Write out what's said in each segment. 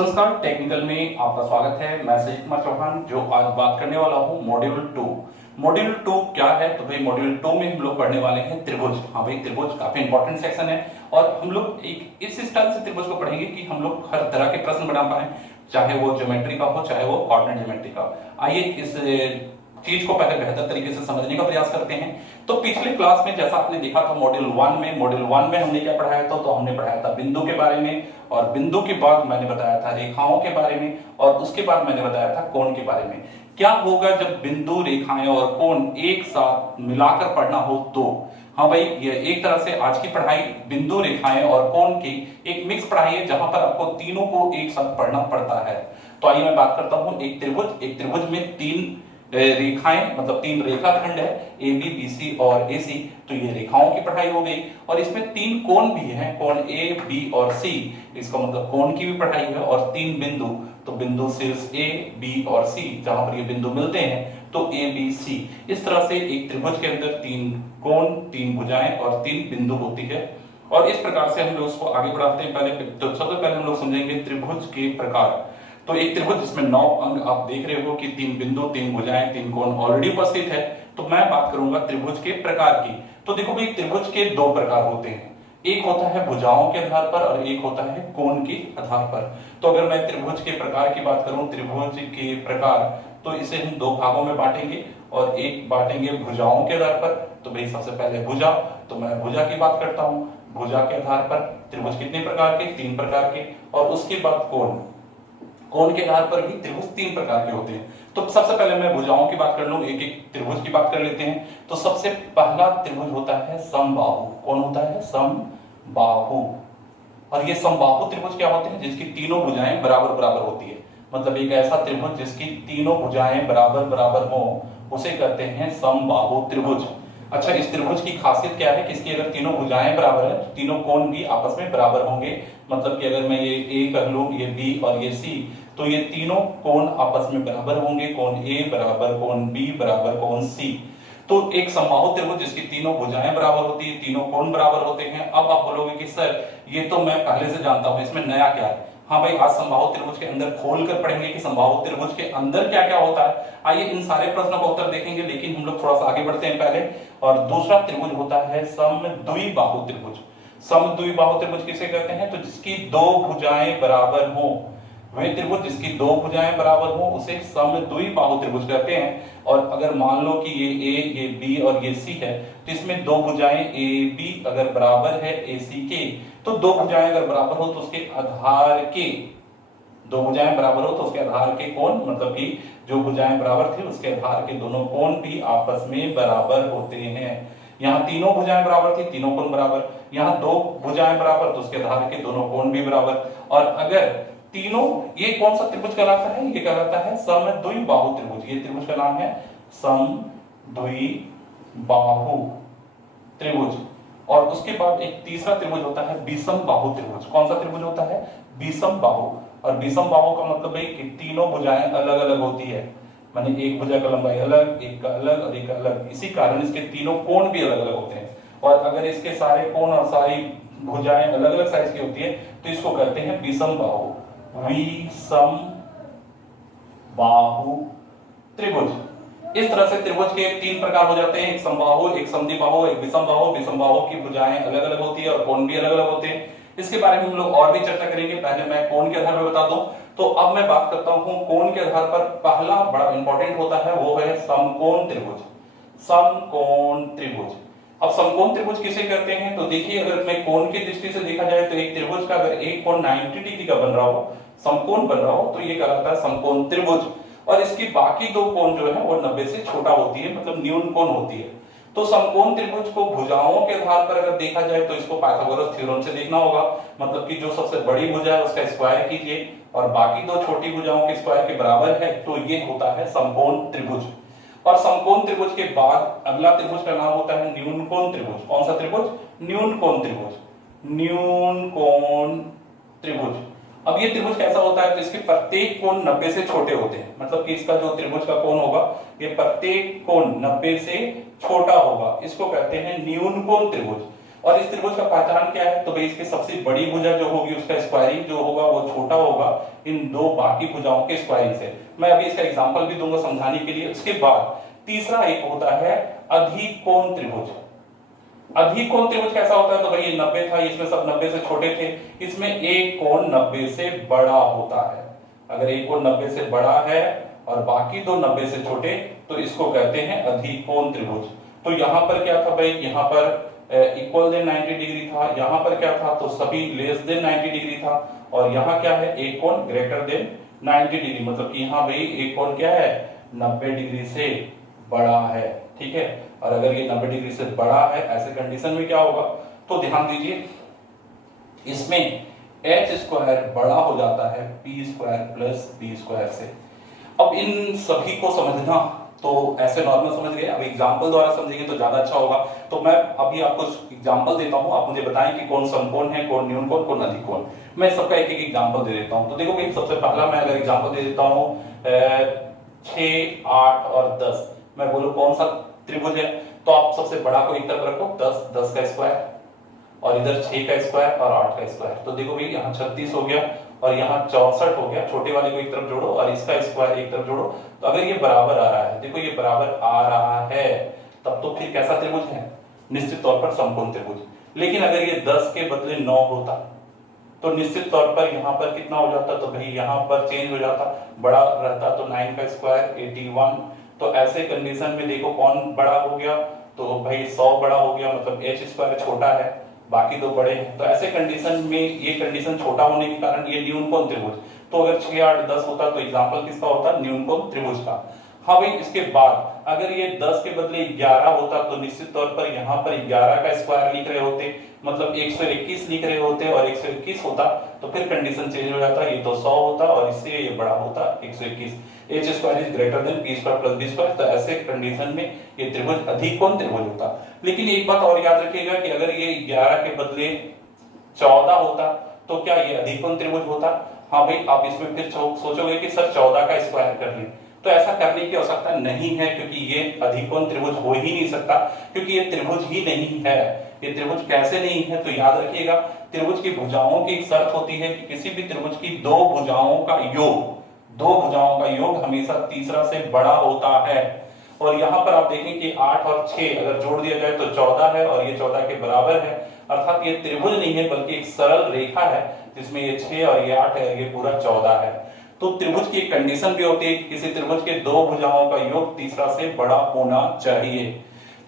संस्कार टेक्निकल में आपका स्वागत है। मैं सजीव कुमार चौहान जो आज बात करने वाला हूँ मॉड्यूल 2। मॉड्यूल 2 क्या है? तो भाई मॉड्यूल 2 में हम लोग पढ़ने वाले हैं त्रिभुज। हाँ भाई, त्रिभुज काफी इंपॉर्टेंट सेक्शन है और हम लोग एक इस स्टाइल से त्रिभुज को पढ़ेंगे कि हम लोग हर तरह के प्रश्न बना पाए, चाहे वो ज्योमेट्री का हो चाहे वो कोऑर्डिनेट ज्योमेट्री का। आइए इस चीज को पहले बेहतर तरीके से समझने का प्रयास करते हैं। तो पिछले क्लास में जैसा आपने देखा था मॉड्यूल 1 में हमने क्या पढ़ाया था? तो हमने पढ़ाया था बिंदु के बारे में, और बिंदु के बाद मैंने बताया था रेखाओं के बारे में, और उसके बाद मैंने बताया था कोण के बारे में। क्या होगा जब बिंदु, रेखाएं और कोण एक साथ मिलाकर पढ़ना हो तो? हाँ भाई, ये एक तरह से आज की पढ़ाई बिंदु, रेखाएं और कोण की एक मिक्स पढ़ाई है जहां पर आपको तीनों को एक साथ पढ़ना पड़ता है। तो आइए मैं बात करता हूं एक त्रिभुज में तीन रेखाएं, मतलब तीन रेखाखंड है ए बी, बी सी और ए सी। तो ये रेखाओं की पढ़ाई हो गई। और इसमें तीन कोण भी हैं, कोण ए बी और सी, इसका मतलब कोण की भी पढ़ाई है। और तीन बिंदु, तो बिंदु शीर्ष ए बी और सी जहां पर ये बिंदु मिलते हैं, तो ए बी सी। इस तरह से एक त्रिभुज के अंदर तीन कोण, तीन भुजाएं और तीन बिंदु होती है। और इस प्रकार से हम लोग उसको आगे बढ़ाते हैं। तो सबसे पहले हम लोग समझेंगे त्रिभुज के प्रकार। तो एक त्रिभुज जिसमें 9 अंग आप देख रहे हो कि तीन बिंदु, तीन भुजाएं, तीन कोण ऑलरेडी उपस्थित है। तो मैं बात करूंगा त्रिभुज के प्रकार की। तो देखो भाई, त्रिभुज के दो प्रकार होते हैं, एक होता है भुजाओं के आधार पर और एक होता है कोण के आधार पर। तो अगर मैं त्रिभुज के प्रकार की बात करूं, त्रिभुज के प्रकार, तो इसे हम दो भागों में बांटेंगे और एक बांटेंगे भुजाओं के आधार पर। तो भाई सबसे पहले भुजा, तो मैं भुजा की बात करता हूं। भुजा के आधार पर त्रिभुज कितने प्रकार के? 3 प्रकार के। और उसके बाद कोण, कोण के आधार पर भी त्रिभुज 3 प्रकार के होते हैं। तो सबसे पहले मैं भुजाओं की बात कर लूं, एक एक त्रिभुज की बात कर लेते हैं। तो सबसे पहला त्रिभुज होता है समबाहु। कौन होता है? समबाहु। और ये समबाहु त्रिभुज क्या होते हैं? जिसकी तीनों भुजाएं बराबर बराबर होती है। मतलब एक ऐसा त्रिभुज जिसकी तीनों भुजाएं बराबर बराबर हो, उसे कहते हैं समबाहु त्रिभुज। अच्छा, इस त्रिभुज की खासियत क्या है कि इसकी अगर तीनों भुजाएं बराबर है तो तीनों कोण भी आपस में बराबर होंगे। मतलब कि अगर मैं ये ए कर लूं, ये बी और ये सी, तो ये तीनों कोण आपस में बराबर होंगे। कोण ए बराबर कोण बी बराबर कोण सी। तो एक समबाहु त्रिभुज जिसकी तीनों भुजाएं बराबर होती है, तीनों कोण बराबर होते हैं। अब आप बोलोगे कि सर ये तो मैं पहले से जानता हूं, इसमें नया क्या है? हाँ भाई, आज समबाहु त्रिभुज के अंदर खोलकर पढ़ेंगे कि समबाहु त्रिभुज के अंदर क्या क्या होता है। आइए इन सारे प्रश्नों का उत्तर देखेंगे, लेकिन हम लोग थोड़ा सा आगे बढ़ते हैं पहले। और दूसरा त्रिभुज होता है समद्विबाहु त्रिभुज। समद्विबाहु त्रिभुज किसे कहते हैं? तो जिसकी दो भुजाएं बराबर हो, वह त्रिभुज जिसकी दो भुजाएं बराबर हो उसे समद्विबाहु त्रिभुज कहते हैं। और अगर मान लो कि ये ए, ये बी और ये सी है, तो इसमें दो भुजाएं ए बी अगर बराबर है ए सी के, तो दो भुजाएं अगर बराबर हो तो उसके आधार के, दो भुजाएं बराबर हो तो उसके आधार के कोण, मतलब कि जो भुजाएं बराबर थी उसके आधार के दोनों कोण भी आपस में बराबर होते हैं। यहाँ तीनों भुजाएं बराबर थी, तीनों कोण बराबर। यहाँ दो भुजाएं बराबर तो उसके आधार के दोनों कोण भी बराबर। और अगर तीनों, ये कौन सा त्रिभुज कहलाता है? ये कहलाता है समद्विबाहु त्रिभुज। ये त्रिभुज का नाम है समद्विबाहु त्रिभुज। और उसके बाद एक तीसरा त्रिभुज होता है विषमबाहु त्रिभुज। कौन सा त्रिभुज होता है? विषमबाहु। और विषमबाहु का मतलब है कि तीनों भुजाएं अलग अलग होती है, माने एक भुजा का लंबाई अलग, एक का अलग और एक का अलग। इसी कारण इसके तीनों कोण भी अलग अलग होते हैं। और अगर इसके सारे कोण और सारी भुजाएं अलग अलग साइज की होती है तो इसको कहते हैं विषमबाहु। विषमबाहु त्रिभुज। इस तरह से त्रिभुज के 3 प्रकार हो जाते हैं, एक समबाहु, एक समद्विबाहु, एक विषमबाहु। विषमबाहु की भुजाएं अलग अलग होती है और कोण भी अलग अलग होते हैं। इसके बारे में हम लोग और भी चर्चा करेंगे। पहले मैं कोण के आधार पर बता दूं। तो अब मैं बात करता हूं कोण के आधार पर। पहला बड़ा इंपॉर्टेंट होता है वो है समकोण त्रिभुज। समकोण त्रिभुज। अब समकोण त्रिभुज किसे कहते हैं? तो देखिए, अगर मैं कोण की दृष्टि से देखा जाए तो एक त्रिभुज का अगर एक कोण 90 डिग्री का बन रहा हो, समकोण बन रहा हो, तो ये कहलाता है समकोण त्रिभुज। और इसकी बाकी दो कोण जो है वो 90 से छोटा होती है, मतलब न्यून कोण होती है। तो समकोण त्रिभुज को भुजाओं के आधार पर अगर देखा जाए तो इसको पाइथागोरस थ्योरम से देखना होगा। मतलब कि जो सबसे बड़ी भुजा है उसका स्क्वायर कीजिए और बाकी दो छोटी भुजाओं के स्क्वायर के बराबर है, तो ये होता है समकोण त्रिभुज। और समकोण त्रिभुज के बाद अगला त्रिभुज का नाम होता है न्यून कोण त्रिभुज। कौन सा त्रिभुज? न्यून कोण त्रिभुज। न्यून कोण त्रिभुज। अब ये त्रिभुज कैसा होता है? तो इसके प्रत्येक कोण 90 से छोटे होते हैं। मतलब कि इसका जो त्रिभुज का कोण होगा, ये प्रत्येक कोण 90 से छोटा होगा। इसको कहते हैं न्यून कोण त्रिभुज। और इस त्रिभुज का पहचान क्या है, तो भाई इसकी सबसे बड़ी भुजा जो होगी उसका स्क्वायरिंग जो होगा वो छोटा होगा इन दो बाकी भुजाओं के स्क्वायरिंग से। मैं अभी इसका एग्जांपल भी दूंगा समझाने के लिए। उसके बाद तीसरा एक होता है अधिकोण त्रिभुज। अधिकोण त्रिभुज कैसा होता है, तो भाई ये 90 था, इसमें सब 90 से छोटे थे, इसमें एक कोण 90 से बड़ा होता है। अगर एक कोण 90 से बड़ा है और बाकी दो 90 से छोटे, तो इसको कहते हैं अधिकोण त्रिभुज। तो यहां पर क्या था भाई, यहां पर इक्वल देन 90 डिग्री था, यहां पर क्या था, तो सभी लेस देन 90 डिग्री था, और यहां क्या है, एक कोण ग्रेटर देन 90 डिग्री, मतलब कि यहां भाई एक कोण क्या है, 90 डिग्री से बड़ा है। ठीक है, और अगर ये 90 डिग्री से बड़ा है, ऐसे कंडीशन में क्या होगा, तो ध्यान दीजिए इसमें h स्क्वायर बड़ा हो जाता है p square plus b square से। अब इन सभी को समझना, तो ऐसे नॉर्मल समझ गए, अब एग्जांपल द्वारा समझेंगे तो ज्यादा अच्छा होगा। तो मैं अभी आपको एग्जांपल देता हूं, आप मुझे बताएं कि कौन समकोण है, कौन न्यूनकोण, कौन अधिकोण। मैं सबका एक एक एग्जांपल दे देता हूं। तो देखो भाई सबसे पहला मैं अगर एग्जांपल दे देता हूं 6, 8 और 10, मैं बोलूं कौन सा त्रिभुज है, तो आप सबसे बड़ा को एक तरफ रखो, 10, 10 का स्क्वायर, और इधर 6 का स्क्वायर और 8 का स्क्वायर। तो देखो भाई यहाँ 36 हो गया और यहाँ 64 हो गया। छोटे वाले को एक तरफ जोड़ो और इसका स्क्वायर एक तरफ जोड़ो, तो अगर ये बराबर आ रहा है, देखो ये बराबर आ रहा है, तब तो फिर कैसा त्रिभुज है, निश्चित तौर पर समकोण त्रिभुज। लेकिन अगर ये 10 के बदले 9 होता, तो निश्चित तौर पर यहाँ पर कितना हो जाता, तो भाई यहाँ पर चेंज हो जाता, बड़ा रहता, तो 9 का स्क्वायर 81। तो ऐसे कंडीशन में देखो कौन बड़ा हो गया, तो भाई 100 बड़ा हो गया, मतलब h स्क्वायर छोटा है, बाकी दो बड़े हैं। तो ऐसे कंडीशन में ये कंडीशन छोटा होने के कारण ये न्यूनकोण त्रिभुज। तो अगर 6, 8, 10 होता तो एग्जांपल किसका होता, न्यूनकोण त्रिभुज का। हाँ भाई, इसके बाद अगर ये 10 के बदले 11 होता, तो निश्चित तौर पर यहाँ पर 11 का स्क्वायर लिख रहे होते, मतलब 121 लिख रहे होते, और 121 होता तो फिर कंडीशन चेंज हो जाता, ये तो 100 होता और इससे ये बड़ा होता 121। h square is greater than p square plus b square. तो ऐसे कंडीशन में ये त्रिभुज अधिकोण त्रिभुज होता। लेकिन एक बात और याद रखिएगा कि अगर ये 11 के बदले 14 होता, तो क्या ये अधिकोण त्रिभुज होता। हाँ भाई, आप इसमें फिर सोचोगे कि सर 14 का स्क्वायर कर लें, तो ऐसा करने की आवश्यकता नहीं है, क्योंकि ये अधिकोण त्रिभुज हो ही नहीं सकता, क्योंकि ये त्रिभुज ही नहीं है। ये त्रिभुज कैसे नहीं है, तो याद रखिएगा त्रिभुज की भुजाओं की एक शर्त होती है कि किसी भी त्रिभुज की दो भुजाओं का योग हमेशा तीसरा से बड़ा होता है। और यहाँ पर आप देखें कि 8 और 6 अगर जोड़ दिया जाए तो 14 है, और ये 14 के बराबर है, अर्थात ये त्रिभुज नहीं है बल्कि एक सरल रेखा है जिसमें ये 6 और ये 8 है, ये पूरा 14 है। तो त्रिभुज की एक कंडीशन भी होती है, किसी त्रिभुज के दो भुजाओं का योग तीसरा से बड़ा होना चाहिए।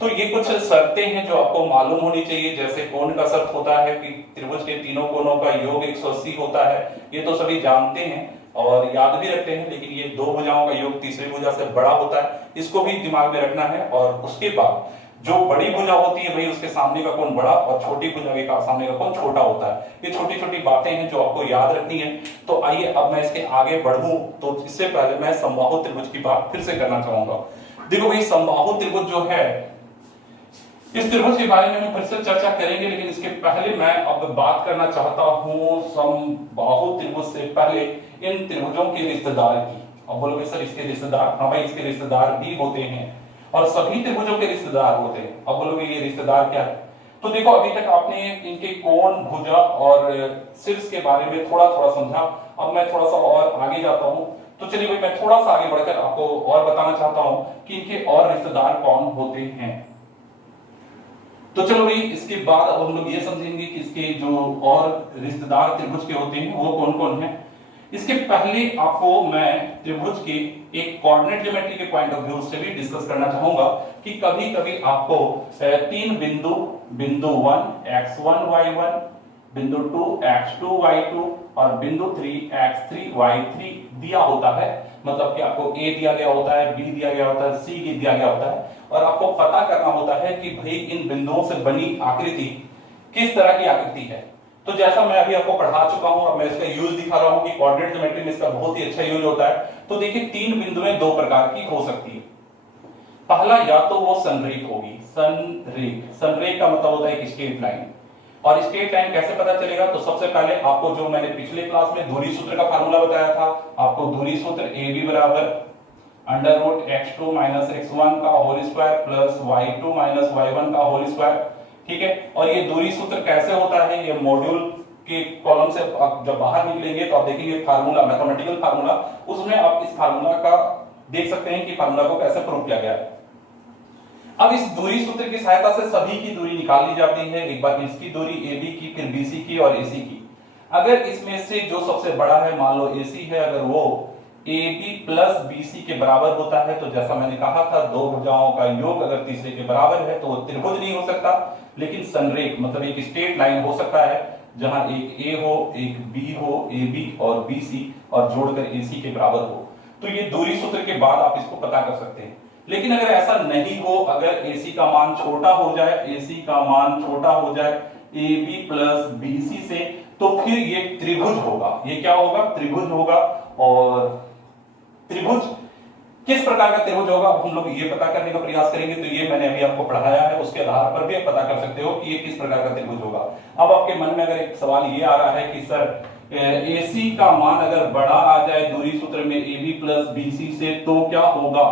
तो ये कुछ शर्तें हैं जो आपको मालूम होनी चाहिए। जैसे कोण का शर्त होता है कि त्रिभुज के तीनों कोणों का योग 180 होता है, ये तो सभी जानते हैं और याद भी रखते हैं। लेकिन ये दो भुजाओं का योग तीसरी भुजा से बड़ा होता है, इसको भी दिमाग में रखना है। और उसके बाद जो बड़ी भुजा होती है भाई, उसके सामने का कोण बड़ा और छोटी भुजा के सामने का कोण छोटा होता है। ये छोटी छोटी बातें हैं जो आपको याद रखनी है। तो आइए अब मैं इसके आगे बढ़ूं, तो इससे पहले मैं समबाहु त्रिभुज की बात फिर से करना चाहूंगा। देखो भाई, समबाहु त्रिभुज जो है, इस त्रिभुज के बारे में हम फिर से चर्चा करेंगे, लेकिन इसके पहले मैं अब बात करना चाहता हूं समबाहु त्रिभुज से पहले इन त्रिभुजों के रिश्तेदार की। अब बोलोगे सर इसके रिश्तेदार, हाँ भाई इसके रिश्तेदार भी होते हैं और सभी त्रिभुजों के रिश्तेदार होते हैं। अब बोलोगे ये रिश्तेदार क्या है, तो देखो अभी तक आपने इनके कोण, भुजा और शीर्ष के बारे में थोड़ा थोड़ा समझा। अब मैं थोड़ा सा और आगे जाता हूं। तो चलिए भाई, मैं थोड़ा सा आगे बढ़कर आपको और बताना चाहता हूं कि इनके और रिश्तेदार कौन होते हैं। तो चलो भाई, इसके बाद अब हम लोग ये समझेंगे कि इसके जो और रिश्तेदार त्रिभुज के होते हैं वो कौन कौन है। इसके पहले आपको मैं त्रिभुज के एक कोऑर्डिनेट ज्योमेट्री के पॉइंट ऑफ व्यू से भी डिस्कस करना चाहूंगा कि कभी कभी आपको तीन बिंदु 1 x1 y1, बिंदु 2 x2 y2 और बिंदु 3 x3 y3 दिया होता है। मतलब कि आपको A दिया गया होता है, B दिया गया होता है, C दिया गया होता है, और आपको पता करना होता है कि भाई इन बिंदुओं से बनी आकृति किस तरह की आकृति है। तो जैसा मैं अभी आपको पढ़ा चुका हूं, अब मैं इसका यूज दिखा रहा हूं कि कोऑर्डिनेट ज्योमेट्री में इसका बहुत ही अच्छा यूज होता है। तो देखिए, तीन बिंदुएं दो प्रकार की हो सकती है। पहला, या तो वो संरेख होगी, संरेख का मतलब होता है एक स्ट्रेट लाइन। और स्ट्रेट लाइन कैसे पता चलेगा, तो सबसे पहले आपको जो मैंने पिछले क्लास में धुरी सूत्र का फार्मूला बताया था, आपको धुरी सूत्र AB बराबर √x2 - x1 का whole square plus y2 - y1 का होल स्क्वायर, ठीक है। और ये दूरी सूत्र कैसे होता है, ये मॉड्यूल के कॉलम से आप जब बाहर निकलेंगे तो आप देखेंगे फार्मूला, मैथमेटिकल फार्मूला, उसमें आप इस फार्मूला का देख सकते हैं कि फार्मूला को कैसे प्रूव किया गया है। अब इस दूरी सूत्र की सहायता से सभी की दूरी निकाल ली जाती है। एक बार इसकी दूरी AB की, फिर BC की और AC की। अगर इसमें से जो सबसे बड़ा है, मान लो AC है, अगर वो AB प्लस BC के बराबर होता है तो जैसा मैंने कहा था, दो भुजाओं का योग अगर तीसरे के बराबर है तो वो त्रिभुज नहीं हो सकता, लेकिन संरेख मतलब एक स्ट्रेट लाइन हो सकता है, जहां एक A हो, एक B हो, AB और BC और जोड़कर AC के बराबर हो। तो ये दूरी सूत्र के बाद आप इसको पता कर सकते हैं। लेकिन अगर ऐसा नहीं हो, अगर AC का मान छोटा हो जाए, AC का मान छोटा हो जाए AB प्लस BC से, तो फिर ये त्रिभुज होगा। ये क्या होगा? त्रिभुज होगा। और त्रिभुज किस प्रकार का त्रिभुज होगा हम लोग ये पता करने का प्रयास करेंगे। तो ये मैंने अभी आपको पढ़ाया है, उसके आधार पर भी आप पता कर सकते हो कि ये किस प्रकार का त्रिभुज होगा। अब आपके मन में अगर एक सवाल ये आ रहा है कि सर AC का मान अगर बड़ा आ जाए दूरी सूत्र में AB प्लस BC से तो क्या होगा?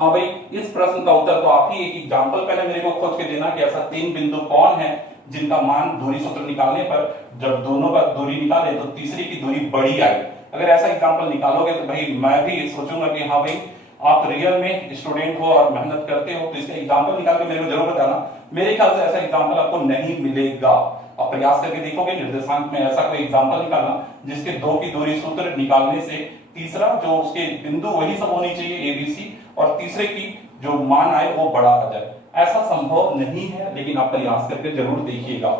हाँ भाई, इस प्रश्न का उत्तर तो आप ही एक एग्जांपल पहले मेरे को खोज के देना कि ऐसा 3 बिंदु कौन है जिनका मान दूरी सूत्र निकालने पर जब दोनों का दूरी निकाले तो तीसरी की दूरी बड़ी आई। अगर ऐसा एग्जांपल निकालोगे तो भाई मैं भी सोचूंगा कि हाँ भाई आप रियल में स्टूडेंट हो और मेहनत करते हो, तो इसका एग्जांपल निकाल के मेरे को जरूर बताना। मेरे ख्याल से ऐसा एग्जांपल आपको नहीं मिलेगा। आप प्रयास करके देखोगे निर्देशांक में ऐसा कोई एग्जांपल निकालना जिसके दो की दूरी सूत्र निकालने से तीसरा जो उसके बिंदु वही सब होनी चाहिए ABC, और तीसरे की जो मान आए वो बड़ा आ जाए। ऐसा संभव नहीं है, लेकिन आप प्रयास करके जरूर देखिएगा।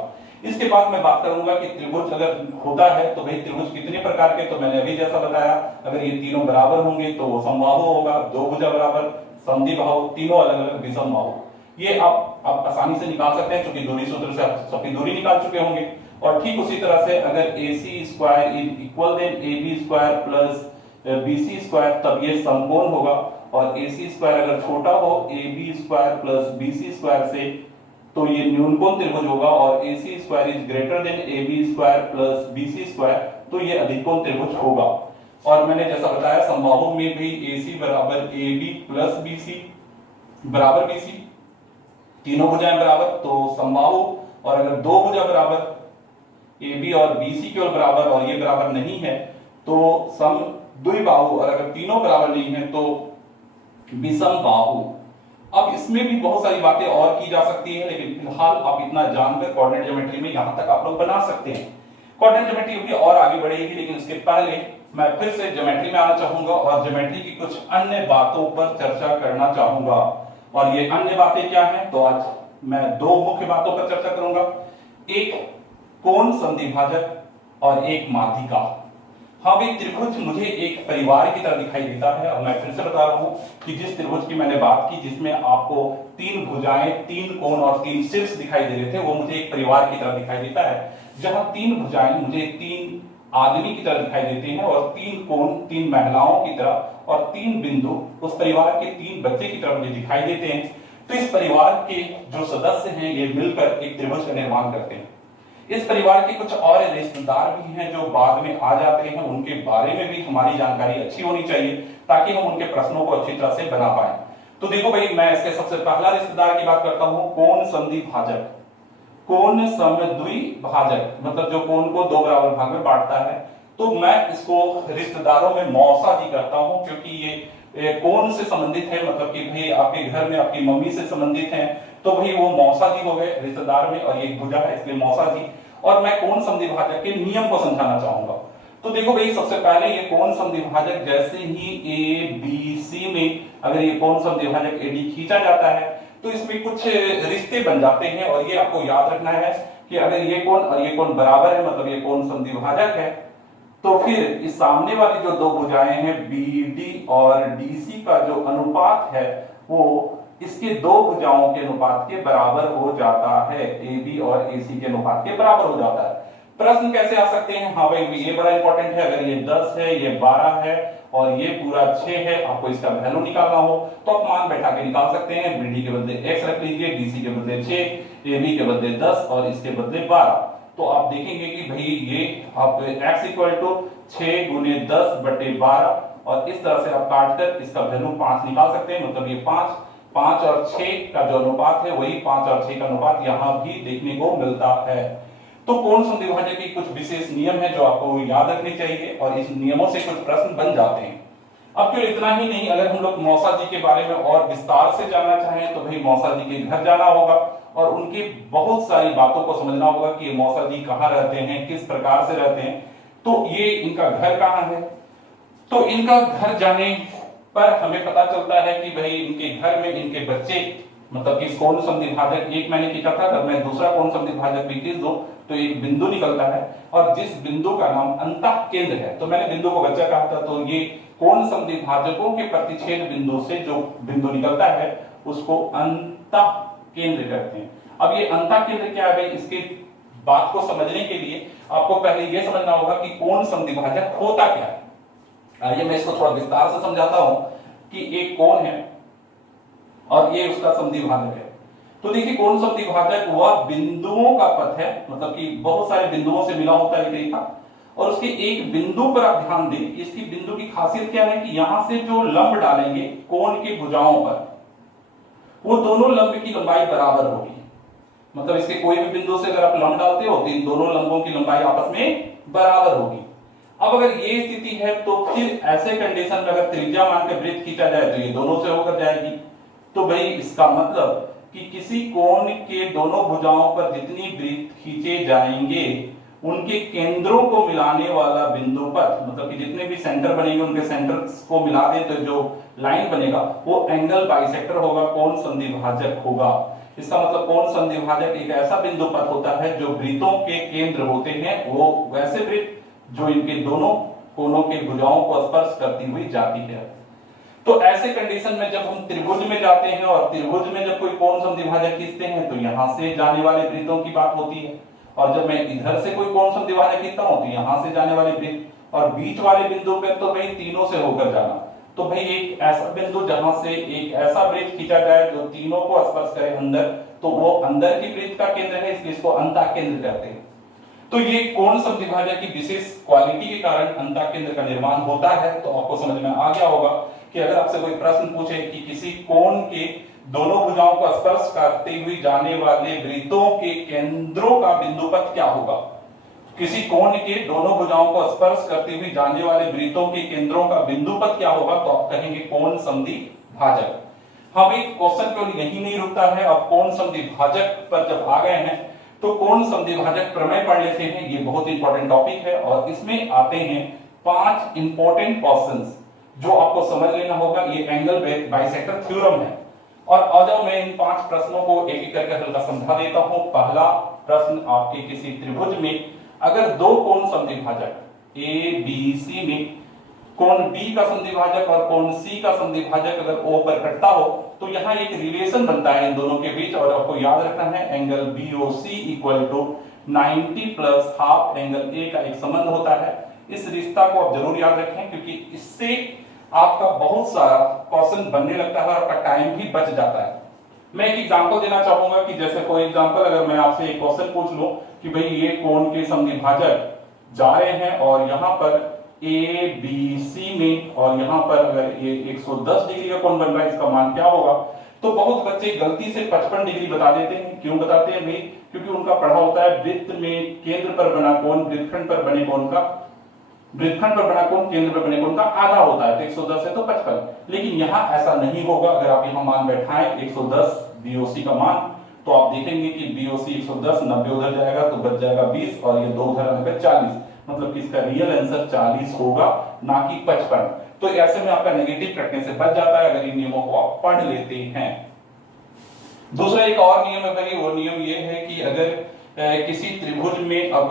इसके बाद मैं बात करूंगा कि त्रिभुज अगर होता है तो भाई त्रिभुज कितने प्रकार के, तो मैंने अभी जैसा बताया, अगर ये तीनों बराबर होंगे तो वो समबाहु होगा, दो भुजा बराबर, समद्विबाहु, तीनों अलग अलग विषम बाहु। ये आप आसानी से निकाल सकते हैं क्योंकि दूरी सूत्र से आप सबकी दूरी निकाल चुके होंगे। और ठीक उसी तरह से अगर AC square is equal then AB square plus BC square, तब ये समकोण होगा। और AC स्क्वायर अगर छोटा हो AB square plus BC square से तो ये न्यूनकोण त्रिभुज होगा। और AC square is greater than AB square plus BC square, तो ये अधिकोण त्रिभुज होगा। और मैंने जैसा बताया समबाहु में भी AC बराबर AB प्लस BC बराबर BC, तीनों भुजाएं बराबर तो समबाहु। और अगर दो भुजा बराबर AB और BC केवल बराबर और ये बराबर नहीं है तो समद्विबाहु, और अगर तीनों बराबर नहीं है तो विषम बाहु। अब इसमें भी बहुत सारी बातें और की जा सकती है, लेकिन फिलहाल आप इतना जानकर कोऑर्डिनेट ज्योमेट्री में यहां तक आप लोग बना सकते हैं। कोऑर्डिनेट ज्योमेट्री भी और आगे बढ़ेगी, लेकिन उसके पहले मैं फिर से ज्योमेट्री में आना चाहूंगा और ज्योमेट्री की कुछ अन्य बातों पर चर्चा करना चाहूंगा। और ये अन्य बातें क्या हैं, तो आज मैं दो मुख्य बातों पर चर्चा करूंगा, एक कोण समद्विभाजक और एक माध्यिका। हाँ भाई, त्रिभुज मुझे एक परिवार की तरह दिखाई देता है। और मैं फिर से बता रहा हूं कि जिस त्रिभुज की मैंने बात की जिसमें आपको तीन भुजाएं, तीन कोण और तीन शीर्ष दिखाई दे रहे थे, वो मुझे एक परिवार की तरह दिखाई देता है, जहां तीन भुजाएं मुझे तीन आदमी की तरह दिखाई देते हैं और तीन कोण तीन महिलाओं की तरह और तीन बिंदु उस परिवार के तीन बच्चे की तरह मुझे दिखाई देते हैं। तो इस परिवार के जो सदस्य हैं ये मिलकर एक त्रिभुज का निर्माण करते हैं। इस परिवार के कुछ और रिश्तेदार भी हैं जो बाद में आ जाते हैं, उनके बारे में भी हमारी जानकारी अच्छी होनी चाहिए ताकि हम उनके प्रश्नों को अच्छी तरह से बना पाए। तो देखो भाई, मैं इसके सबसे पहला रिश्तेदार की बात करता हूं, कोण समद्विभाजक। कोण समद्विभाजक मतलब जो कोण को दो बराबर भाग में बांटता है। तो मैं इसको रिश्तेदारों में मौसा जी करता हूं, क्योंकि ये कोण से संबंधित है, मतलब कि भाई आपके घर में आपकी मम्मी से संबंधित है, तो भाई वो मौसा जी हो गए रिश्तेदार में, और ये भुजा है इसलिए मौसा जी। और मैं कोण समद्विभाजक के नियम को समझाना चाहूंगा। तो देखो भाई, सबसे पहले ये कोण समद्विभाजक जैसे ही ABC में अगर ये कोण समद्विभाजक AD खींचा जाता है तो इसमें कुछ रिश्ते बन जाते हैं, और ये आपको याद रखना है कि अगर ये कोण और ये कोण बराबर है, मतलब ये कोण समद्विभाजक है, तो फिर इस सामने वाली जो दो भुजाएं हैं BD और DC का जो अनुपात है वो इसके दो भुजाओं के अनुपात के बराबर हो जाता है, AB और AC के अनुपात के बराबर हो जाता है। प्रश्न कैसे आ सकते हैं, हाँ भाई ये बड़ा इंपॉर्टेंट है, अगर ये 10 है, ये 12 है और ये पूरा 6 है, आपको इसका वैल्यू निकालना हो तो आप मान बैठा के निकाल सकते हैं। BD के बदले x रख लीजिए, DC के बदले 6, AB के बदले 10 और इसके बदले 12। तो आप देखेंगे कि भाई ये आप x इक्वल टू 6 गुने 10 बटे 12, और इस तरह से आप काट कर इसका वैल्यू 5 निकाल सकते हैं, मतलब ये 5 5 और 6 का जो अनुपात है वही 5 और 6 का अनुपात यहाँ भी देखने को मिलता है। तो कोण समद्विभाजक की कुछ विशेष नियम है जो आपको याद रखने चाहिए और इस नियमों से कुछ प्रश्न बन जाते हैं। अब क्यों इतना ही नहीं, अगर हम लोग मौसा जी के बारे में और विस्तार से जानना चाहें तो भाई मौसा जी के घर जाना होगा और उनकी बहुत सारी बातों को समझना होगा कि मौसा जी कहाँ रहते हैं, किस प्रकार से रहते हैं, तो ये इनका घर कहाँ है। तो इनका घर जाने पर हमें पता चलता है कि भाई इनके घर में इनके बच्चे, मतलब कि कोण समद्विभाजक एक मैंने लिखा था, अगर मैं दूसरा कोण समद्विभाजक भी खींच दूं तो एक बिंदु निकलता है और जिस बिंदु का नाम अंतः केंद्र है, तो मैंने बिंदु को बच्चा कहा था, तो ये कोण समद्विभाजकों के प्रतिच्छेद बिंदु से जो बिंदु निकलता है उसको अंतः केंद्र कहते हैं। अब ये अंतः केंद्र क्या है भाई, इसके बात को समझने के लिए आपको पहले ये समझना होगा कि कोण समद्विभाजक होता क्या है। आइए मैं इसको थोड़ा विस्तार से समझाता हूं कि एक कोण है और ये उसका समद्विभाजक है। तो देखिए कोण समद्विभाजक वह बिंदुओं का पथ है, मतलब कि बहुत सारे बिंदुओं से मिला होता है रेखा, और उसके एक बिंदु पर आप ध्यान दें, इसकी बिंदु की खासियत क्या है कि यहां से जो लंब डालेंगे कोण के भुजाओं पर, वो दोनों लंब की लंबाई बराबर होगी। मतलब इसके कोई भी बिंदु से अगर आप लंब डालते हो तो इन दोनों लंबों की लंबाई आपस में बराबर होगी। अब अगर ये स्थिति है तो फिर ऐसे कंडीशन में अगर त्रिज्या मान के वृत्त खींचा जाए तो ये दोनों से होकर जाएगी। तो भाई इसका मतलब कि किसी कोण के दोनों भुजाओं पर जितनी वृत्त खींचे जाएंगे उनके केंद्रों को मिलाने वाला बिंदु पथ, मतलब कि जितने भी सेंटर बनेंगे उनके सेंटर्स को मिला दे तो जो लाइन बनेगा वो एंगल बाइसेक्टर होगा, कोण समद्विभाजक होगा। इसका मतलब कोण समद्विभाजक एक ऐसा बिंदु पथ होता है जो वृत्तों के केंद्र होते हैं, वो वैसे वृत्त जो इनके दोनों कोणों के भुजाओं को स्पर्श करती हुई जाती है। तो ऐसे कंडीशन में जब हम त्रिभुज में जाते हैं और त्रिभुज में जब कोई कोण समद्विभाजक खींचते हैं तो यहां से जाने वाले वृत्तों की बात होती है, और जब मैं इधर से कोई कोण समद्विभाजक खींचता हूं तो यहां से जाने वाले वृत्त, और बीच वाले बिंदु पे तो भाई तीनों से होकर जाना। तो भाई एक ऐसा बिंदु जहां से एक ऐसा वृत्त खींचा जाए जो तीनों को स्पर्श करे अंदर, तो वो अंदर की वृत्त का केंद्र है, इसलिए इसको अंतः केंद्र कहते हैं। तो ये कोण समद्विभाजक की विशेष क्वालिटी के कारण अंतः केंद्र का निर्माण होता है। तो आपको समझ में आ गया होगा कि अगर आपसे कोई प्रश्न पूछे कि किसी कोण के दोनों भुजाओं को स्पर्श करते हुए जाने वाले वृत्तों के केंद्रों का बिंदुपथ क्या होगा, किसी कोण के दोनों भुजाओं को स्पर्श करते हुए जाने वाले वृत्तों के केंद्रों का बिंदुपथ क्या होगा, तो आप कहेंगे कोण समद्विभाजक। हाँ भाई क्वेश्चन केवल यही नहीं रुकता है, अब कोण समद्विभाजक पर जब आ गए हैं तो कोण समद्विभाजक प्रमेय पढ़ लेते हैं। ये बहुत इंपॉर्टेंट टॉपिक है और इसमें आते हैं 5 इंपॉर्टेंट क्वेश्चंस जो आपको समझ लेना होगा। ये एंगल बाइसेक्टर थ्योरम है और आ जाओ मैं इन 5 प्रश्नों को एक एक करके हल्का समझा देता हूं। पहला प्रश्न, आपके किसी त्रिभुज में अगर दो कोण समद्विभाजक ए बी सी में कोण बी का समद्विभाजक और कोण सी का समद्विभाजक अगर ओ पर कटता हो तो यहाँ एक रिलेशन बनता है इन दोनों के बीच, और आपको याद रखना है angle BOC equal to 90 plus half angle a का एक संबंध होता है। इस रिश्ता को आप जरूर याद रखें क्योंकि इससे आपका बहुत सारा क्वेश्चन बनने लगता है और आपका टाइम भी बच जाता है। मैं एक एग्जांपल देना चाहूंगा कि जैसे कोई एग्जांपल अगर मैं आपसे एक क्वेश्चन पूछ लूं कि भाई ये कोण के समद्विभाजक जा रहे हैं और यहाँ पर ABC में, और यहाँ पर अगर ये 110 डिग्री का कोण बन रहा है, इसका मान क्या होगा, तो बहुत बच्चे गलती से 55 डिग्री बता देते हैं। क्यों बताते हैं भाई, क्योंकि उनका पढ़ा होता है वृत्त में केंद्र पर बना कोण वृत्तखंड पर बने कोण का, वृत्तखंड पर बना कोण केंद्र पर बने कोण का आधा होता है, तो 110 है तो 55। लेकिन यहाँ ऐसा नहीं होगा। अगर आप यहाँ मान बैठाएं 110 BOC का मान, तो आप देखेंगे कि BOC 110, 90 उधर जाएगा तो बच जाएगा 20 और ये 2 उधर आएगा 40, मतलब कि इसका रियल आंसर 40 होगा ना कि 55। तो ऐसे में आपका नेगेटिव कटने से बच जाता है अगर इन नियमों को आप पढ़ लेते हैं। दूसरा एक और नियम है भाई, वो नियम ये है कि अगर किसी त्रिभुज में अब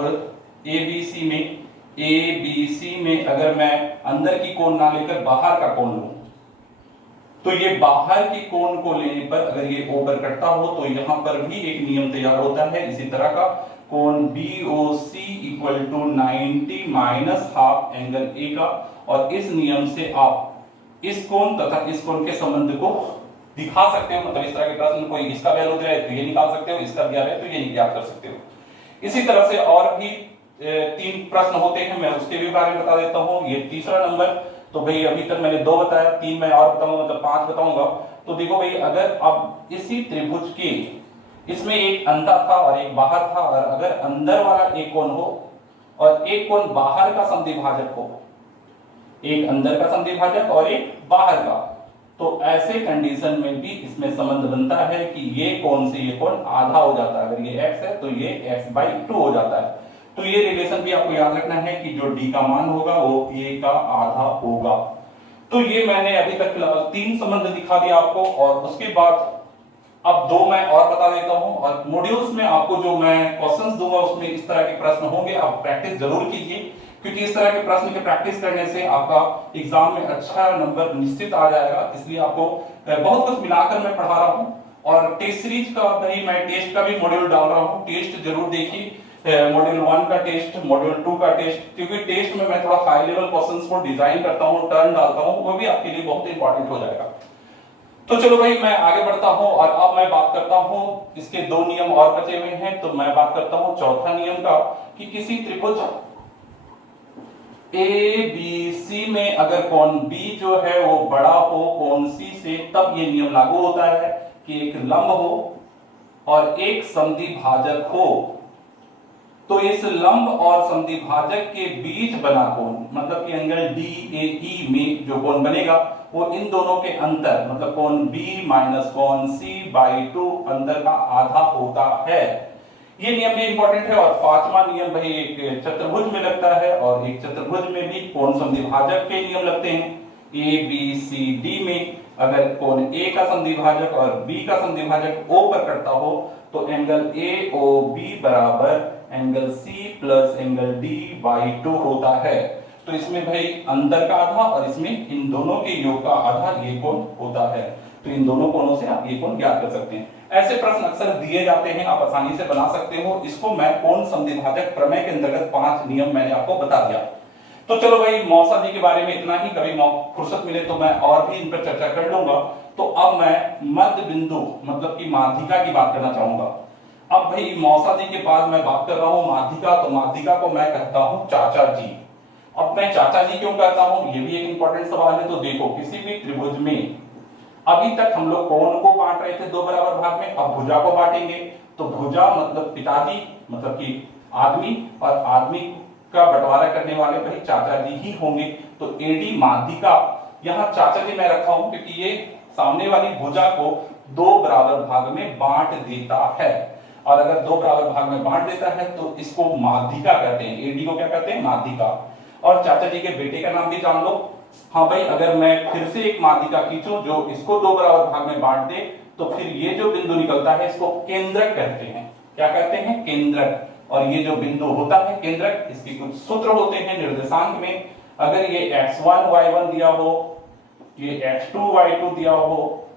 ABC में अगर मैं अंदर की कोण ना लेकर बाहर का कोण लूं, तो ये बाहर की कोण को लेने पर अगर ये O पर कटता हो तो यहां पर भी एक नियम तैयार होता है इसी तरह का, कोण BOC equal to 90 minus half angle a का, और इस नियम से आप इस कोण तथा इस कोण के संबंध को दिखा सकते हो। मतलब इस तरह के प्रश्न कोई इसका वैल्यू दे रहा है तो ये निकाल सकते हो, इसका दिया है तो ये ज्ञात कर सकते हो। इसी तरह से और भी 3 प्रश्न होते हैं, मैं उसके भी बारे में बता देता हूं। ये तीसरा नंबर, तो भाई अभी तक मैंने 2 बताया, 3 मैं और बताऊंगा, मतलब 5 बताऊंगा। तो देखो भाई, अगर अब इसी त्रिभुज के इसमें एक अंदर था और एक बाहर था, और अगर अंदर वाला एक कोण हो और एक कोण बाहर का समद्विभाजक हो, एक अंदर का समद्विभाजक और एक बाहर का, तो ऐसे कंडीशन में भी इसमें संबंध बनता है कि ये कोण से ये कोण आधा हो जाता है। अगर ये x है तो ये x/2 हो जाता है। तो ये रिलेशन भी आपको याद रखना है कि जो d का मान होगा वो a का आधा होगा। तो ये मैंने अभी तक फिलहाल 3 संबंध दिखा दिया आपको, और उसके बाद अब 2 मैं और बता देता हूं, और मॉड्यूल्स में आपको जो मैं क्वेश्चंस दूंगा उसमें इस तरह के प्रश्न होंगे। आप प्रैक्टिस जरूर कीजिए, क्योंकि इस तरह के प्रश्न के प्रैक्टिस करने से आपका एग्जाम में अच्छा नंबर निश्चित आ जाएगा। इसलिए आपको बहुत कुछ मिलाकर मैं पढ़ा रहा हूं। और टेस्ट सीरीज का भाई मैं टेस्ट का भी मॉड्यूल डाल रहा हूं, टेस्ट जरूर देखिए, मॉड्यूल 1 का टेस्ट, मॉड्यूल 2 का टेस्ट, क्योंकि टेस्ट में मैं थोड़ा हाई लेवल क्वेश्चंस को डिजाइन करता हूं, टर्न डालता हूं, वो भी आपके लिए बहुत इंपॉर्टेंट हो जाएगा। तो चलो भाई मैं आगे बढ़ता हूं, और अब मैं बात करता हूं, इसके 2 नियम और बचे हुए हैं। तो मैं बात करता हूं चौथा नियम का, कि किसी त्रिभुज ABC में अगर कोण B जो है वो बड़ा हो कोण C से, तब ये नियम लागू होता है कि एक लंब हो और एक समद्विभाजक हो, तो इस लंब और समद्विभाजक के बीच बना कोण, मतलब कि एंगल DAE में जो कोण बनेगा वो इन दोनों के अंतर, मतलब कोण B माइनस कोण C/2 अंतर का आधा होता है। ये नियम भी इंपॉर्टेंट है। और 5वां नियम भाई एक चतुर्भुज में लगता है, और एक चतुर्भुज में भी कोण समद्विभाजक के नियम लगते हैं। ABCD में अगर कोण A का समद्विभाजक और B का समद्विभाजक O पर कटता हो, तो एंगल AOB बराबर angle C plus angle D/2 होता है। तो इसमें भाई अंतर का आधा और इसमें इन दोनों के योग का आधा ये कोण होता है। तो इन दोनों कोणों से आप ये कोण ज्ञात कर सकते हैं। ऐसे प्रश्न अक्सर दिए जाते हैं, आप आसानी से बना सकते हो। इसको मैं कोण समद्विभाजक प्रमेय के अंतर्गत 5 नियम मैंने आपको बता दिया। तो चलो भाई मौसा जी के बारे में इतना ही, कभी फुर्सत मिले तो मैं और भी इन पर चर्चा कर लूंगा। तो अब मैं मध्य बिंदु मतलब की माध्यिका की बात करना चाहूंगा। अब भाई मौसा जी के बाद मैं बात कर रहा हूं माध्यिका, तो माध्यिका को मैं कहता हूं चाचा जी। अब मैं चाचा जी क्यों कहता हूं, ये भी एक इंपॉर्टेंट सवाल है। तो देखो, किसी भी त्रिभुज में अभी तक हम लोग कोण को बांट रहे थे 2 बराबर भाग में, अब भुजा को बांटेंगे। तो भुजा मतलब पिताजी, मतलब कि आदमी, और आदमी का बंटवारा करने वाले भाई चाचा जी ही होंगे। तो AD माध्यिका, यहाँ चाचा जी मैं रखा हूं क्योंकि ये सामने वाली भुजा को 2 बराबर भाग में बांट देता है, और अगर 2 बराबर भाग में बांट देता है तो इसको माध्यिका कहते हैं। AD को क्या कहते हैं, माध्यिका। और चाचा जी के बेटे का नाम भी जान लो। हाँ भाई, अगर मैं फिर से एक माध्यिका खींचूं जो इसको 2 बराबर भाग में बांट दे, तो फिर ये जो बिंदु निकलता है इसको केंद्रक कहते हैं। क्या कहते हैं, केंद्रक। और ये जो बिंदु होता है केंद्रक, इसके कुछ सूत्र होते हैं निर्देशांक में। अगर ये x1 y1 दिया हो, ये x2 y2 दिया हो,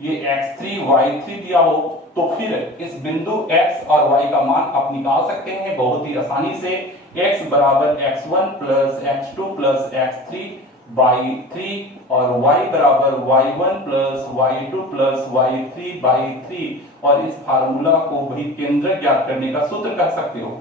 ये x3 y3 दिया हो, तो फिर इस बिंदु x और y का मान आप निकाल सकते हैं बहुत ही आसानी से। x बराबर x1 plus x2 plus x3/3 और y बराबर y1 plus y2 plus y3/3, और इस फार्मूला को भाई केंद्र ज्ञात करने का सूत्र कह सकते हो।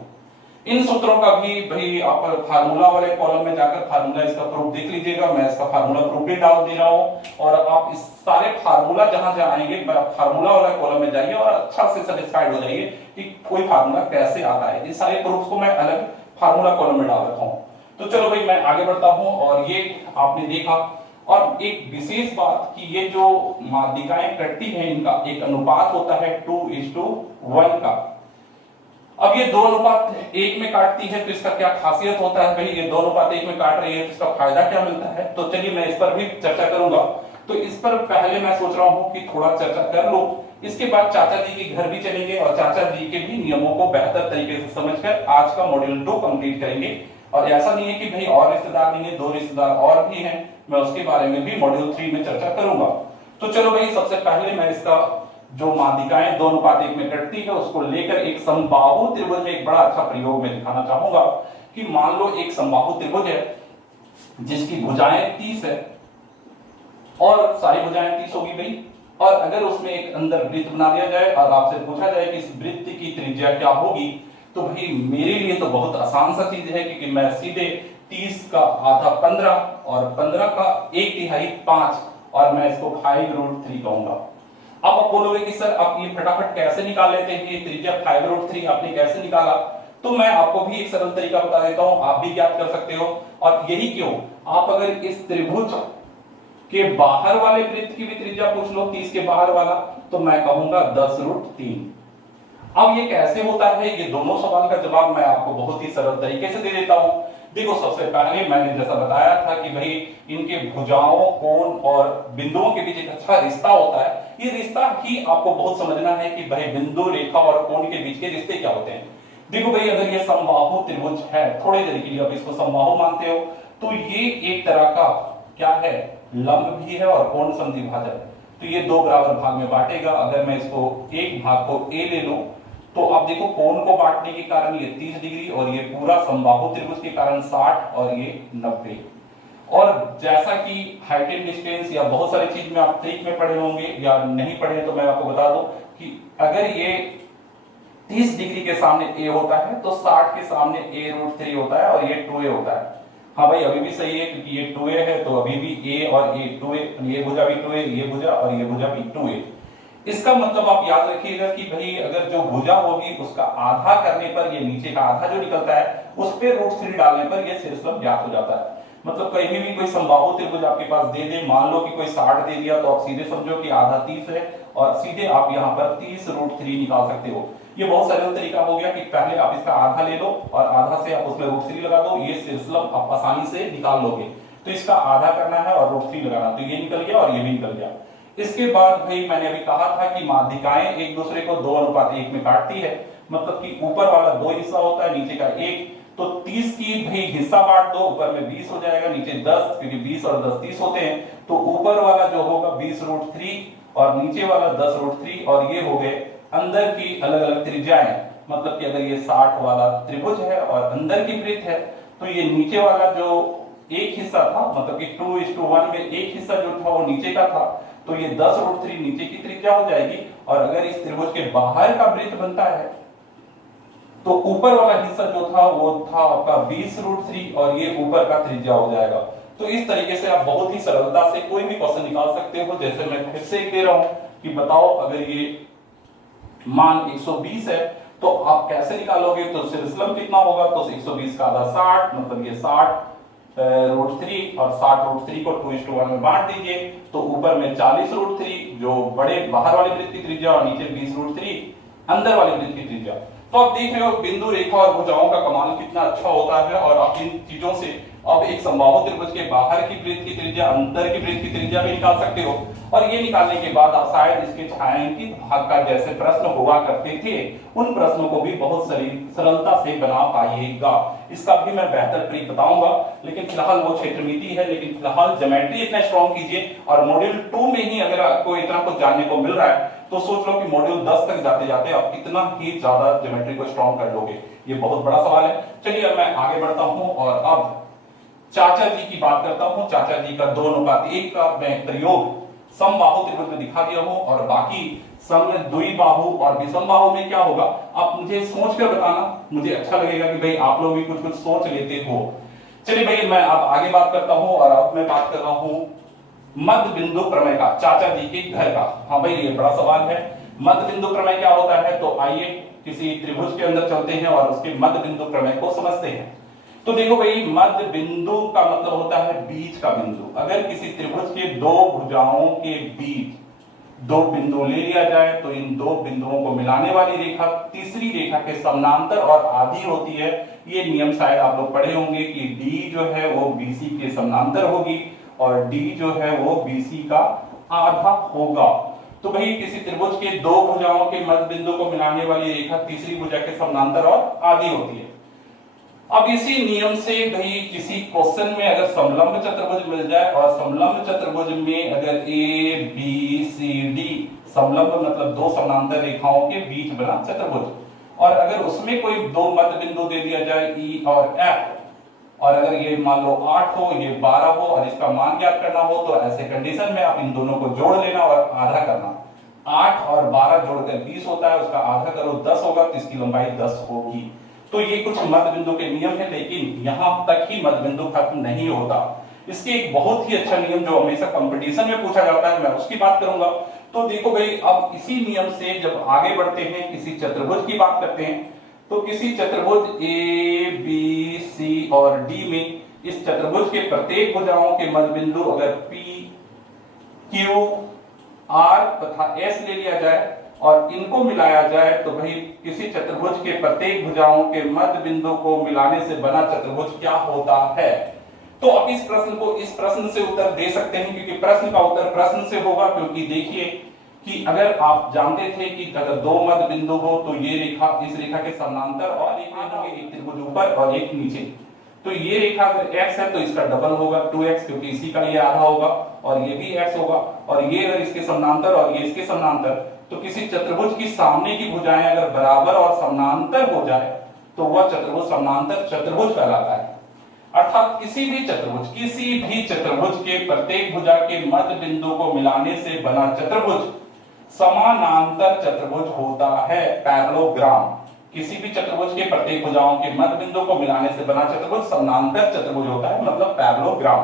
इन सूत्रों का भी भाई आप फार्मूला वाले कॉलम में जाकर फार्मूला इसका प्रूफ देख लीजिएगा। मैं इसका फार्मूला प्रूफ भी डाल दे रहा हूं, और आप इस सारे फार्मूला जहां जहां आएंगे फार्मूला वाला कॉलम में जाइए और अच्छा से सेटिस्फाइड हो जाइए कि कोई फार्मूला कैसे आता है। इस सारे प्रूफ को मैं अलग फार्मूला कॉलम में डाल रखा हूं। तो चलो भाई मैं आगे बढ़ता हूं, और ये आपने देखा। और एक विशेष बात कि ये जो माध्यिकाएं कटती हैं इनका एक अनुपात होता है 2:1 का। अब ये 2:1 में काटती है तो इसका क्या खासियत होता है, भाई ये 2:1 में काट रही है तो इसका फायदा क्या मिलता है। तो चलिए मैं इस पर भी चर्चा करूंगा। तो इस पर पहले मैं सोच रहा हूं कि थोड़ा चर्चा कर लो, इसके बाद चाचा जी के घर भी चलेंगे और चाचा जी के भी नियमों को बेहतर तरीके से समझकर आज का मॉड्यूल 2 कंप्लीट करेंगे। और ऐसा नहीं है कि भाई और रिश्तेदार नहीं है, 2 रिश्तेदार और भी हैं, मैं उसके बारे में भी मॉड्यूल 3 में चर्चा करूंगा। तो चलो भाई सबसे पहले मैं इसका जो माध्यिकाएं 2:1 में कटती है उसको लेकर एक समबाहु त्रिभुज में एक बड़ा अच्छा प्रयोग में दिखाना चाहूंगा। कि मान लो एक समबाहु त्रिभुज है जिसकी भुजाएं 30 है, और सारी भुजाएं 30 होगी भाई, और अगर उसमें एक अंदर वृत्त बना दिया जाए और आपसे पूछा जाए कि इस वृत्त की त्रिज्या क्या होगी, तो भाई मेरे लिए तो बहुत आसान सा चीज है, क्योंकि मैं सीधे 30 का आधा 15 और 15 का 1/3 5 और मैं इसको 5√3 कहूंगा। अब आप बोलोगे कि सर आप ये फटाफट कैसे निकाल लेते हैं, ये त्रिज्या 5√3 आपने कैसे निकाला? तो मैं आपको भी एक सरल तरीका बता देता हूं, आप भी ज्ञात कर सकते हो। और यही क्यों, आप अगर इस त्रिभुज के बाहर वाले वृत्त की भी त्रिज्या पूछ लो, 30 के बाहर वाला, तो मैं कहूंगा 10√3। अब ये कैसे होता है, ये दोनों सवाल का जवाब मैं आपको बहुत ही सरल तरीके से दे देता हूं। देखो, सबसे पहले मैंने जैसा बताया था कि भाई इनके भुजाओं, कोण और बिंदुओं के बीच एक अच्छा रिश्ता होता है। ये रिश्ता ही आपको बहुत समझना है कि भाई बिंदु, रेखा और कोण के बीच के रिश्ते क्या होते हैं। देखो भाई, अगर ये समबाहु त्रिभुज है, थोड़ी देर के लिए आप इसको समबाहु मानते हो, तो ये एक तरह का क्या है, लंब भी है और कोण समद्विभाजक। तो ये दो बराबर भाग में बांटेगा। अगर मैं इसको एक भाग को ए ले लूं, तो अब देखो कोण को बांटने के कारण ये 30 डिग्री और ये पूरा समबाहु त्रिभुज के कारण 60 और ये 90। और जैसा कि हाइट एंड डिस्टेंस या बहुत सारी चीज में आप ट्रिक में पढ़े होंगे या नहीं पढ़े, तो मैं आपको बता दूं कि अगर ये 30 डिग्री के सामने ए होता है तो 60 के सामने a√3 होता है और ये 2a होता है। हाँ भाई, अभी भी सही है क्योंकि ये 2a है, तो अभी भी a और a 2a, ये भुजा भी 2a, ये भुजा और ये भुजा भी 2a। इसका मतलब आप याद रखिएगा कि भाई अगर जो भुजा होगी उसका आधा करने पर ये नीचे का आधा जो निकलता है उस पे √3 डालने पर ये शीर्षलंब ज्ञात हो जाता है। मतलब कहीं भी कोई समबाहु त्रिभुज आपके पास दे दे, मान लो कि कोई 60 दे दिया, तो आप सीधे समझो कि आधा 30 है और सीधे आप यहाँ पर 30√3 निकाल सकते हो। ये बहुत सरल तरीका हो गया कि पहले आप इसका आधा ले लो और आधा से आप उसमें √3 लगा दो, ये शीर्षलंब आप आसानी से निकाल लोगे। तो इसका आधा करना है और √3 लगाना, तो ये निकल गया और ये भी निकल गया। इसके बाद भाई मैंने अभी कहा था कि माध्यिकाएं एक दूसरे को 2:1 में काटती है, मतलब कि ऊपर वाला 2 हिस्सा होता है, नीचे का 1। तो 30 की भाई हिस्सा बांट दो, ऊपर में 20 हो जाएगा, नीचे 10, क्योंकि 20 और 10 30 होते हैं। तो ऊपर वाला जो होगा 20√3 और नीचे वाला 10√3, और ये हो गए अंदर की अलग अलग त्रिज्याएं। मतलब कि अगर ये 60 वाला त्रिभुज है और अंदर की वृत्त है, तो ये नीचे वाला जो एक हिस्सा था, मतलब कि 2:1 में एक हिस्सा जो था वो नीचे का था, तो ये 10√3 नीचे की त्रिज्या हो जाएगी। और अगर इस त्रिभुज के बाहर का वृत्त बनता है तो ऊपर वाला हिस्सा जो था वो था आपका 20√3 और ये ऊपर का त्रिज्या हो जाएगा। तो इस तरीके से आप बहुत ही सरलता से कोई भी क्वेश्चन निकाल सकते हो। जैसे मैं फिर से दे रहा हूं कि बताओ अगर ये मान 120 है तो आप कैसे निकालोगे, तो शीर्षलंब कितना होगा, तो 120 का आधा 60, मतलब ये 60√3 और 60√3 को 2:1 में बांट दीजिए, तो ऊपर में 40√3 जो बड़े बाहर वाले वृत्त की त्रिज्या और नीचे 20√3 अंदर वाले वृत्त की त्रिज्या। तो आप देख रहे हो बिंदु, रेखा और भुजाओं का कमाल कितना अच्छा होता है। और आप इन चीजों से अब एक समबाहु त्रिभुज के बाहर की वृत्त की त्रिज्या, अंदर की वृत्त की त्रिज्या भी निकाल सकते हो। और ये निकालने के बाद आप शायद इसके छायांकित भाग का जैसे प्रश्न हुआ करते थे, उन प्रश्नों को भी बहुत सरलता से बना पाइएगा। इसका भी मैं बेहतर ट्रिक बताऊंगा, लेकिन फिलहाल वो क्षेत्रमिति है। लेकिन फिलहाल ज्योमेट्री इतना स्ट्रॉन्ग कीजिए, और मॉड्यूल 2 में ही अगर आपको इतना कुछ जानने को मिल रहा है तो सोच लो कि मॉड्यूल 10 तक जाते जाते आप कितना ही ज्यादा ज्योमेट्री को स्ट्रॉन्ग कर लोगे। ये बहुत बड़ा सवाल है। चलिए अब मैं आगे बढ़ता हूं और अब चाचा जी की बात करता हूं। चाचा जी का 2:1 का मैं प्रयोग समबाहु त्रिभुज में दिखा दिया हूं, और बाकी द्विबाहु और विषमबाहु में क्या होगा आप मुझे सोच कर बताना, मुझे अच्छा लगेगा कि भाई आप लोग भी कुछ कुछ सोच लेते हो। चलिए भाई मैं अब आगे बात करता हूं, और अब मैं बात कर रहा हूं मध्य बिंदु प्रमेय का, चाचा जी के घर का। हाँ भाई, ये बड़ा सवाल है। मध्य बिंदु प्रमेय क्या होता है, तो आइए किसी त्रिभुज के अंदर चलते हैं और उसके मध्य बिंदु प्रमेय को समझते हैं। तो देखो भाई, मध्य बिंदु का मतलब होता है बीच का बिंदु। अगर किसी त्रिभुज के दो भुजाओं के बीच दो बिंदु ले लिया जाए तो इन दो बिंदुओं को मिलाने वाली रेखा तीसरी रेखा के समानांतर और आधी होती है। ये नियम शायद आप लोग पढ़े होंगे कि डी जो है वो बीसी के समानांतर होगी और डी जो है वो बीसी का आधा होगा। तो भाई किसी त्रिभुज के दो भुजाओं के मध्य बिंदु को मिलाने वाली रेखा तीसरी भुजा के समानांतर और आधी होती है। अब इसी नियम से भाई किसी क्वेश्चन में अगर समलंब चतुर्भुज मिल जाए, और समलंब चतुर्भुज में अगर ए बी सी डी, समलंब मतलब दो समानांतर रेखाओं के बीच बना चतुर्भुज, और अगर उसमें कोई दो मध्य बिंदु दे दिया जाए ई और एफ, और अगर ये मान लो 8 हो, ये 12 हो और इसका मान ज्ञात करना हो, तो ऐसे कंडीशन में आप इन दोनों को जोड़ लेना और आधा करना। 8 और 12 जोड़कर 20 होता है, उसका आधा करो 10 होगा, तो इसकी लंबाई 10 होगी। तो ये कुछ मध्य बिंदु के नियम है, लेकिन यहां तक ही मध्य बिंदु खत्म नहीं होता। इसके एक बहुत ही अच्छा नियम जो हमेशा कंपटीशन में पूछा जाता है, मैं उसकी बात करूंगा। तो देखो भाई, अब इसी नियम से जब आगे बढ़ते हैं, किसी चतुर्भुज की बात करते हैं, तो किसी चतुर्भुज ए बी सी और डी में इस चतुर्भुज के प्रत्येक भुजाओं के मध्य बिंदु अगर पी क्यू आर तथा एस ले लिया जाए और इनको मिलाया जाए, तो भाई किसी चतुर्भुज के प्रत्येक भुजाओं के मध्य बिंदु को मिलाने से बना चतुर्भुज क्या होता है। तो अब इस प्रश्न से उत्तर दे सकते हैं, क्योंकि प्रश्न का उत्तर प्रश्न से होगा। क्योंकि देखिए कि अगर आप जानते थे कि अगर दो मध्य बिंदु हो तो ये रेखा इस रेखा के समानांतर और एक त्रिभुज ऊपर और एक नीचे, तो ये रेखा अगर x है तो इसका डबल होगा 2x, क्योंकि इसी का ये आधा होगा और ये भी x होगा, और ये अगर इसके समानांतर और ये इसके समानांतर, तो किसी चतुर्भुज की सामने की भुजाएं अगर बराबर और समानांतर हो जाए तो वह चतुर्भुज समानांतर चतुर्भुज कहलाता है। अर्थात किसी भी चतुर्भुज के प्रत्येक भुजा के मध्य बिंदु को मिलाने से बना चतुर्भुज समानांतर चतुर्भुज होता है, पैरेललोग्राम। किसी भी चतुर्भुज के प्रत्येक भुजाओं के मध्य बिंदु को मिलाने से बना चतुर्भुज समानांतर चतुर्भुज होता है, मतलब पैरेललोग्राम।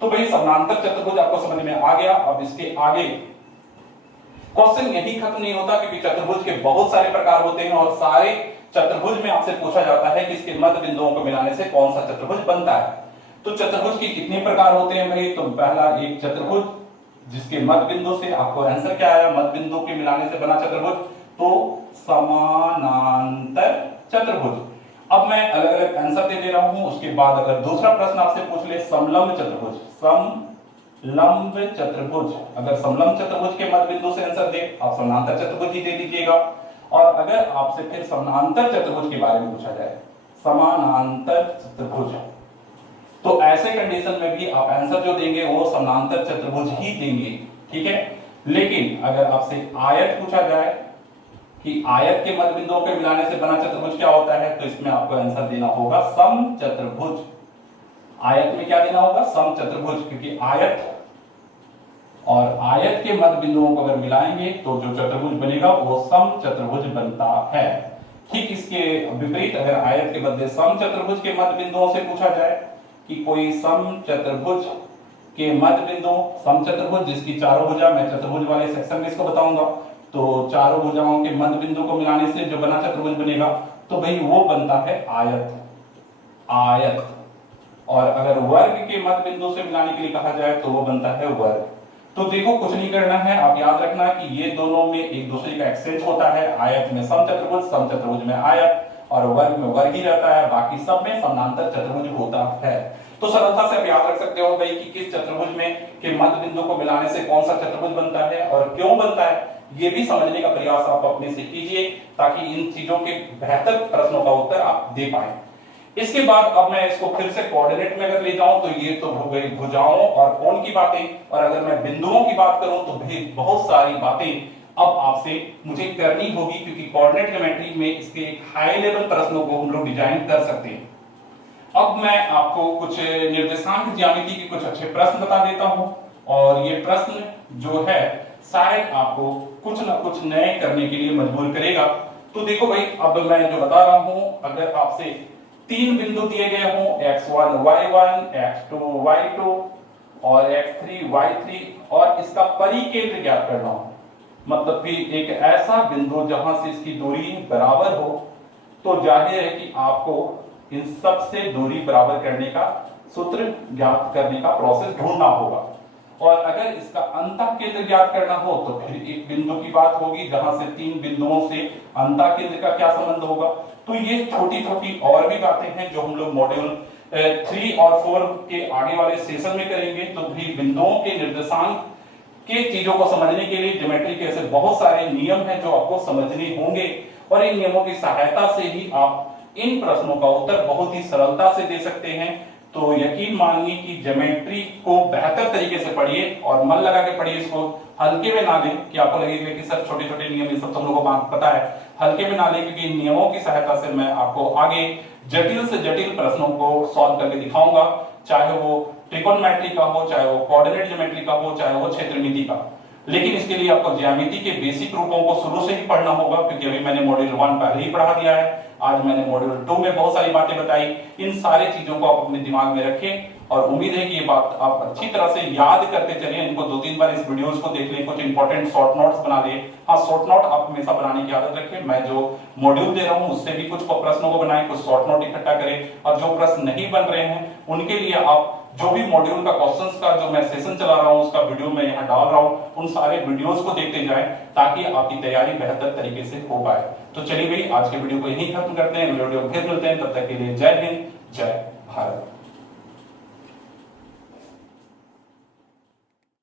तो भाई समानांतर चतुर्भुज आपको समझ में आ गया। अब इसके आगे क्वेश्चन यही खत्म नहीं होता, क्योंकि चतुर्भुज के बहुत सारे प्रकार होते हैं और सारे चतुर्भुज में आपसे पूछा जाता है कि इसके मध्य बिंदुओं को मिलाने से कौन सा चतुर्भुज बनता है। तो चतुर्भुज के कितने प्रकार होते हैं भाई? तो पहला एक चतुर्भुज जिसके मध्य बिंदु से आपको आंसर क्या आया, मध्य बिंदु के मिलाने से बना चतुर्भुज, तो समानांतर चतुर्भुज। अब मैं अलग अलग आंसर दे रहा हूं, उसके बाद अगर दूसरा प्रश्न आपसे पूछ ले समलंब चतुर्भुज, समलंब चतुर्भुज, अगर समलंब चतुर्भुज के मध्य बिंदु से आंसर दे, आप समानांतर चतुर्भुज ही दे दीजिएगा। और अगर आपसे फिर समानांतर चतुर्भुज के बारे में पूछा जाए, समानांतर चतुर्भुज, तो ऐसे कंडीशन में भी आप आंसर जो देंगे वो समानांतर चतुर्भुज ही देंगे, ठीक है। लेकिन अगर आपसे आयत पूछा जाए कि आयत के मध्य बिंदुओं के मिलाने से बना चतुर्भुज क्या होता है, तो इसमें आपको आंसर देना होगा समचतुर्भुज। आयत में क्या देना होगा? समचतुर्भुज, क्योंकि आयत और आयत के मध्य बिंदुओं को अगर मिलाएंगे तो जो चतुर्भुज बनेगा वो समचतुर्भुज बनता है। ठीक इसके विपरीत अगर आयत के बदले समचतुर्भुज के मध्य बिंदुओं से पूछा जाए कि कोई समचतुर्भुज के मध्य बिंदु, समचतुर्भुज जिसकी चारों भुजा, मैं चतुर्भुज वाले सेक्शन में इसको बताऊंगा, तो चारों भुजाओं के मध्य बिंदु को मिलाने से जो बना चतुर्भुज बनेगा, तो भाई वो बनता है आयत। और अगर वर्ग के मध्य बिंदु से मिलाने के लिए कहा जाए तो वो बनता है वर्ग। तो देखो कुछ नहीं करना है, आप याद रखना कि ये दोनों में एक दूसरे का एक्सचेंज होता है। आयत में समचतुर्भुज में आयत, और वर्ग में वर्ग ही रहता है, बाकी सब में समानांतर चतुर्भुज होता है। तो सरलता से आप याद रख सकते हो भाई कि किस चतुर्भुज में के मध्य बिंदु को मिलाने से कौन सा चतुर्भुज बनता है और क्यों बनता है, ये भी समझने का प्रयास आप अपने से कीजिए, ताकि इन चीजों के बेहतर प्रश्नों का उत्तर आप दे पाए। इसके बाद अब मैं इसको फिर से कोऑर्डिनेट में अगर ले जाऊं तो ये तो हो गई भुजाओं और कोण की बातें, और अगर मैं बिंदुओं की बात करूं तो भी बहुत सारी बातें अब आपसे मुझे करनी होगी, क्योंकि कोऑर्डिनेट ज्योमेट्री में इसके एक हाई लेवल प्रश्नों को हम लोग डिजाइन कर सकते हैं। अब मैं आपको कुछ निर्देशांक ज्यामिति के कुछ अच्छे प्रश्न बता देता हूं, और ये प्रश्न जो है शायद आपको कुछ ना कुछ नए करने के लिए मजबूर करेगा। तो देखो भाई, अब मैं जो बता रहा हूं, अगर आपसे तीन बिंदु दिए गए हों, x1 y1, x2 y2 और x3 y3, और इसका परिकेंद्र ज्ञात करना हो, मतलब कि एक ऐसा बिंदु जहां से इसकी दूरी बराबर हो, तो जाहिर है कि आपको इन सब से दूरी बराबर करने का सूत्र ज्ञात करने का प्रोसेस ढूंढना होगा। और अगर इसका अंतः केंद्र ज्ञात करना हो तो फिर एक बिंदु की बात होगी जहां से तीन बिंदुओं से अंतः केंद्र का क्या संबंध होगा। तो ये छोटी छोटी और भी बातें हैं जो हम लोग मॉड्यूल 3 और 4 के आगे वाले सेशन में करेंगे। तो भी बिंदुओं के निर्देशांक के चीजों को समझने के लिए ज्योमेट्री के ऐसे बहुत सारे नियम हैं जो आपको समझने होंगे, और इन नियमों की सहायता से ही आप इन प्रश्नों का उत्तर बहुत ही सरलता से दे सकते हैं। तो यकीन मानिए कि ज्योमेट्री को बेहतर तरीके से पढ़िए और मन लगा के पढ़िए, इसको हल्के में ना लें कि आपको लगेगा कि सर छोटे छोटे नियम ये सब तुम लोगों को पता है। हल्के में ना लें, क्योंकि इन नियमों की सहायता से मैं आपको आगे जटिल से जटिल प्रश्नों को सॉल्व करके दिखाऊंगा, चाहे वो ट्रिगोनोमेट्री का हो, चाहे वो कोऑर्डिनेट ज्योमेट्री का हो, चाहे वो क्षेत्रमिति का। लेकिन इसके लिए आपको ज्यामिति के बेसिक रूपों को शुरू से ही पढ़ना होगा, क्योंकि अभी मैंने मॉड्यूल 1 पहले ही पढ़ा दिया है। आज मैंने मॉड्यूल 2 में बहुत सारी बातें बताई। इन सारे चीजों को आप अपने दिमाग में रखें और उम्मीद है कि ये बात आप अच्छी तरह से याद करते चलिए, इनको 2-3 बार इस वीडियोस को देख लें, कुछ इंपॉर्टेंट शॉर्ट नोट्स बना लें। हाँ, शॉर्ट नोट आप हमेशा बनाने की आदत रखें। मैं जो मॉड्यूल दे रहा हूं उससे भी कुछ प्रश्नों को बनाएं, कुछ शॉर्ट नोट इकट्ठा करें, और जो प्रश्न नहीं बन रहे हैं उनके लिए आप जो भी मॉड्यूल का क्वेश्चंस का जो मैं सेशन चला रहा हूं उसका वीडियो मैं यहाँ डाल रहा हूं, उन सारे वीडियोस को देखते जाएं ताकि आपकी तैयारी बेहतर तरीके से हो पाए। तो चलिए भाई, आज के वीडियो को यहीं खत्म करते हैं, वीडियो फिर मिलते हैं, तब तक के लिए जय हिंद, जय भारत।